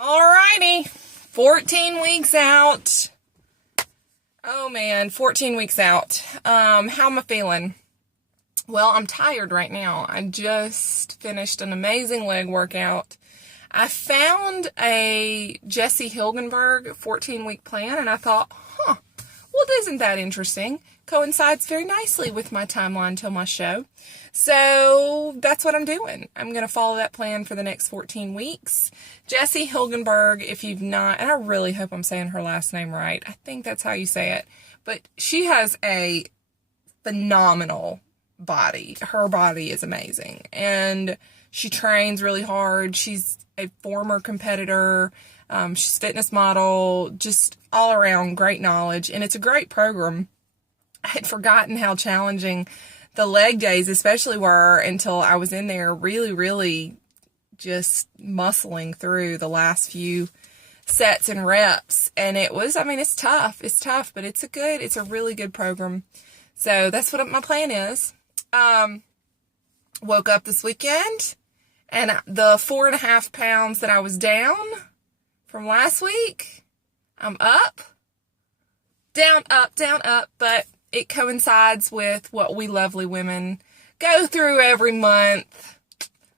Alrighty, 14 weeks out. Oh man, 14 weeks out. How am I feeling? Well, I'm tired right now. I just finished an amazing leg workout. I found a Jesse Hilgenberg 14-week plan, and I thought, well, isn't that interesting? Coincides very nicely with my timeline till my show. So that's what I'm doing. I'm going to follow that plan for the next 14 weeks. Jesse Hilgenberg, if you've not, and I really hope I'm saying her last name right. I think that's how you say it. But she has a phenomenal body. Her body is amazing. And she trains really hard. She's a former competitor. She's a fitness model, just all around great knowledge. And it's a great program. I had forgotten how challenging the leg days especially were until I was in there really just muscling through the last few sets and reps. And it's tough. It's tough, but it's a really good program. So that's what my plan is. Woke up this weekend and the 4.5 pounds that I was down from last week, I'm up, down, up, but it coincides with what we lovely women go through every month.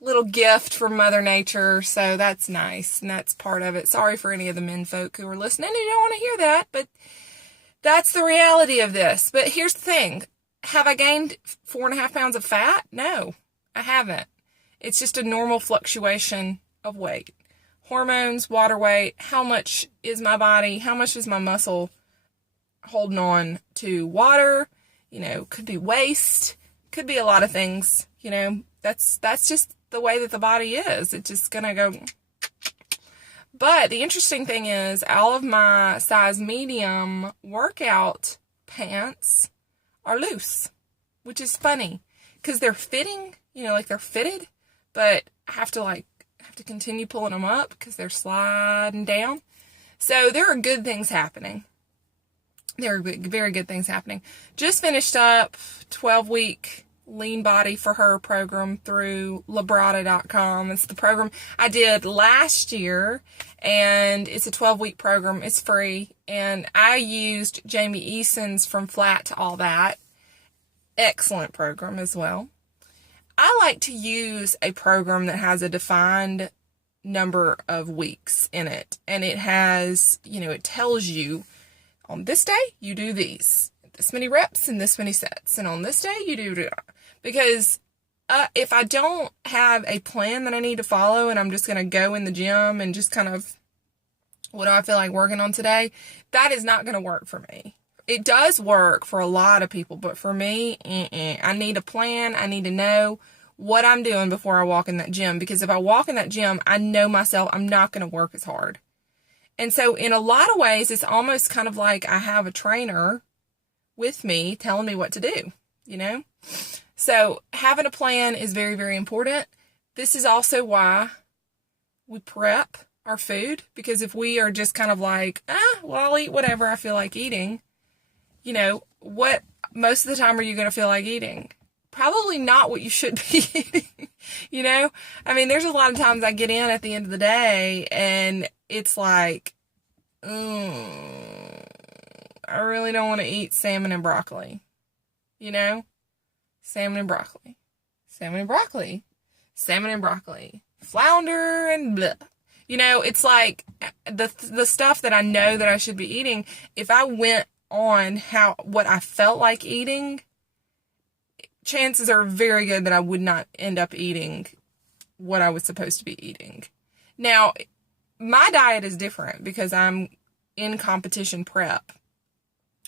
Little gift from Mother Nature, so that's nice, and that's part of it. Sorry for any of the men folk who are listening who don't want to hear that, but that's the reality of this. But here's the thing. Have I gained 4.5 pounds of fat? No, I haven't. It's just a normal fluctuation of weight. Hormones, water weight, how much is my body, how much is my muscle holding on to water, could be waste, could be a lot of things, that's just the way that the body is. It's just gonna go. But the interesting thing is all of my size medium workout pants are loose, which is funny because they're fitting, they're fitted, but I have to continue pulling them up because they're sliding down. So there are good things happening. There are very good things happening. Just finished up 12-week lean body for her program through Labrada.com. It's the program I did last year, and it's a 12-week program. It's free, and I used Jamie Eason's From Flat to All That. Excellent program as well. I like to use a program that has a defined number of weeks in it, and it has, it tells you, on this day, you do these. This many reps and this many sets. And on this day, you do that. Because if I don't have a plan that I need to follow and I'm just going to go in the gym and just kind of, what do I feel like working on today? That is not going to work for me. It does work for a lot of people, but for me, I need a plan. I need to know what I'm doing before I walk in that gym. Because if I walk in that gym, I know myself, I'm not going to work as hard. And so in a lot of ways, it's almost kind of like I have a trainer with me telling me what to do, So having a plan is very, very important. This is also why we prep our food, because if we are just kind of like, I'll eat whatever I feel like eating, what most of the time are you going to feel like eating? Probably not what you should be eating, there's a lot of times I get in at the end of the day and it's like, I really don't want to eat salmon and broccoli, salmon and broccoli, flounder and blah. It's like the stuff that I know that I should be eating. If I went on what I felt like eating, chances are very good that I would not end up eating what I was supposed to be eating. Now, my diet is different because I'm in competition prep.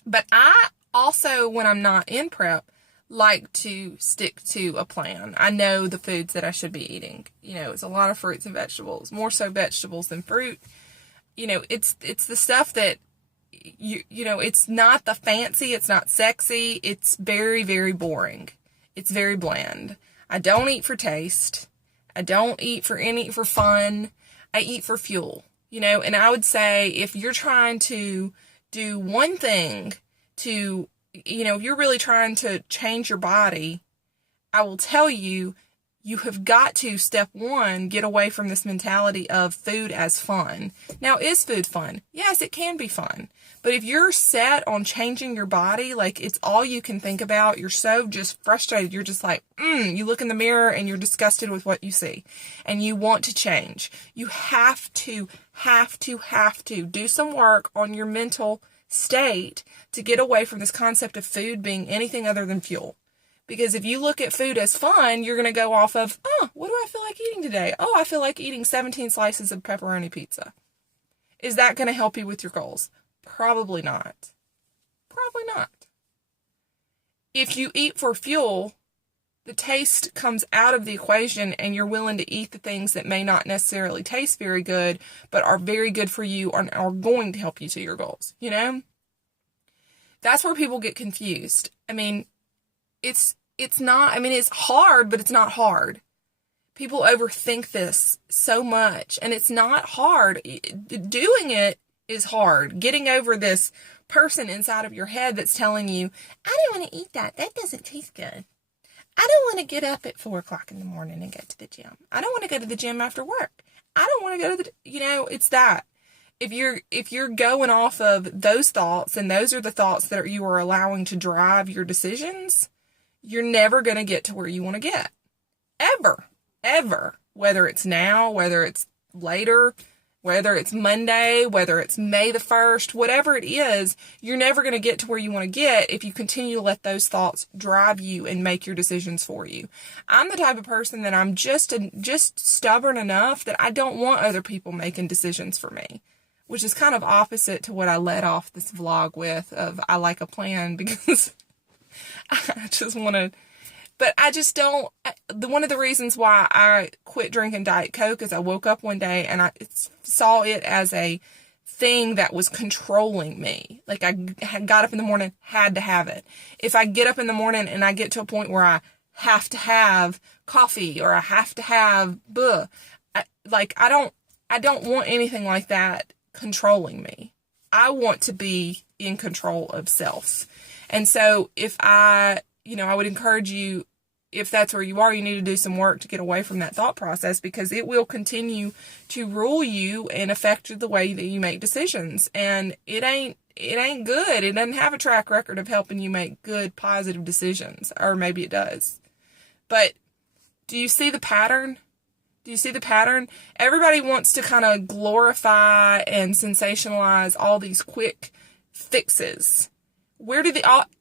But I also, when I'm not in prep, like to stick to a plan. I know the foods that I should be eating. It's a lot of fruits and vegetables, more so vegetables than fruit. It's the stuff that, it's not the fancy, it's not sexy, it's very, very boring. It's very bland. I don't eat for taste. I don't eat for fun. I eat for fuel, and I would say if you're trying to do one thing if you're really trying to change your body, I will tell you you have got to, step one, get away from this mentality of food as fun. Now, is food fun? Yes, it can be fun. But if you're set on changing your body, like it's all you can think about, you're so just frustrated, you're just like, you look in the mirror and you're disgusted with what you see and you want to change. You have to do some work on your mental state to get away from this concept of food being anything other than fuel. Because if you look at food as fun, you're going to go off of, what do I feel like eating today? Oh, I feel like eating 17 slices of pepperoni pizza. Is that going to help you with your goals? Probably not. Probably not. If you eat for fuel, the taste comes out of the equation and you're willing to eat the things that may not necessarily taste very good, but are very good for you and are going to help you to your goals, you know? That's where people get confused. I mean, it's hard, but it's not hard. People overthink this so much, and it's not hard. Doing it is hard. Getting over this person inside of your head that's telling you, I don't want to eat that. That doesn't taste good. I don't want to get up at 4 o'clock in the morning and get to the gym. I don't want to go to the gym after work. I don't want to go to it's that. If you're going off of those thoughts, and those are the thoughts that you are allowing to drive your decisions, you're never going to get to where you want to get. Ever. Whether it's now, whether it's later, whether it's Monday, whether it's May the 1st, whatever it is, you're never going to get to where you want to get if you continue to let those thoughts drive you and make your decisions for you. I'm the type of person that I'm just stubborn enough that I don't want other people making decisions for me, which is kind of opposite to what I led off this vlog with of I like a plan, because I just want to, but I just don't. One of the reasons why I quit drinking Diet Coke is I woke up one day and I saw it as a thing that was controlling me. Like I got up in the morning, had to have it. If I get up in the morning and I get to a point where I have to have coffee or I have to have I don't want anything like that controlling me. I want to be in control of self. And so I would encourage you, if that's where you are, you need to do some work to get away from that thought process, because it will continue to rule you and affect the way that you make decisions. And it ain't good. It doesn't have a track record of helping you make good, positive decisions. Or maybe it does. But do you see the pattern? Everybody wants to kind of glorify and sensationalize all these quick fixes.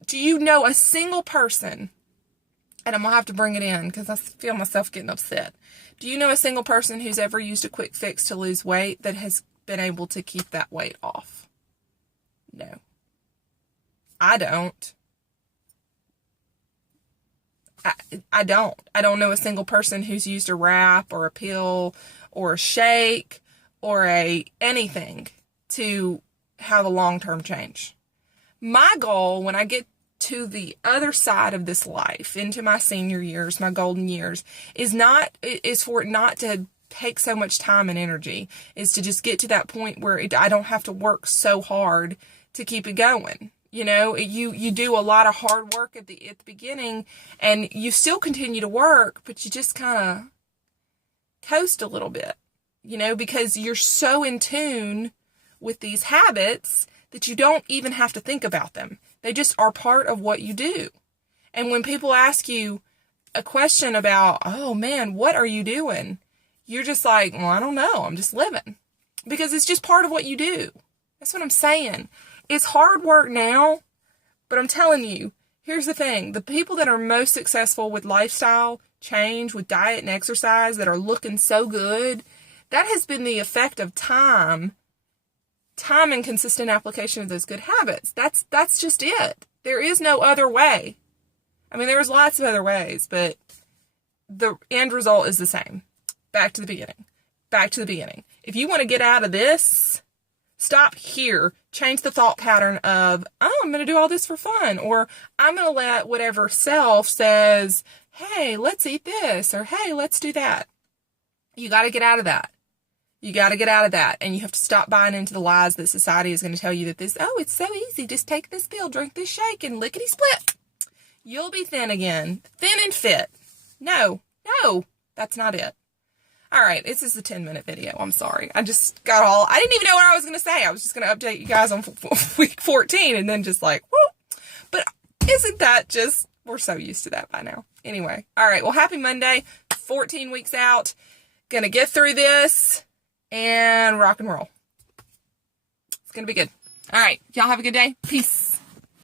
Do you know a single person, and I'm going to have to bring it in because I feel myself getting upset. Do you know a single person who's ever used a quick fix to lose weight that has been able to keep that weight off? No. I don't. I don't. I don't know a single person who's used a wrap or a pill or a shake or anything to have a long-term change. My goal when I get to the other side of this life, into my senior years, my golden years, is for it not to take so much time and energy, is to just get to that point where I don't have to work so hard to keep it going. You know, you do a lot of hard work at the beginning, and you still continue to work, but you just kind of coast a little bit, because you're so in tune with these habits that you don't even have to think about them. They just are part of what you do. And when people ask you a question about, oh man, what are you doing? You're just like, well, I don't know. I'm just living. Because it's just part of what you do. That's what I'm saying. It's hard work now, but I'm telling you, here's the thing. The people that are most successful with lifestyle change, with diet and exercise, that are looking so good, that has been the effect of time and consistent application of those good habits. That's just it. There is no other way. I mean, there's lots of other ways, but the end result is the same. Back to the beginning. If you want to get out of this, stop here. Change the thought pattern of, oh, I'm going to do all this for fun. Or I'm going to let whatever self says, hey, let's eat this. Or hey, let's do that. You got to get out of that. And you have to stop buying into the lies that society is going to tell you that it's so easy. Just take this pill, drink this shake, and lickety split. You'll be thin again. Thin and fit. No, No, that's not it. All right, this is a 10-minute video. I'm sorry. I just got all, I didn't even know what I was going to say. I was just going to update you guys on week 14 and then just like, whoop. But isn't that just, we're so used to that by now. Anyway, all right, well, happy Monday. 14 weeks out. Gonna get through this and rock and roll. It's gonna be good. All right, y'all have a good day. Peace.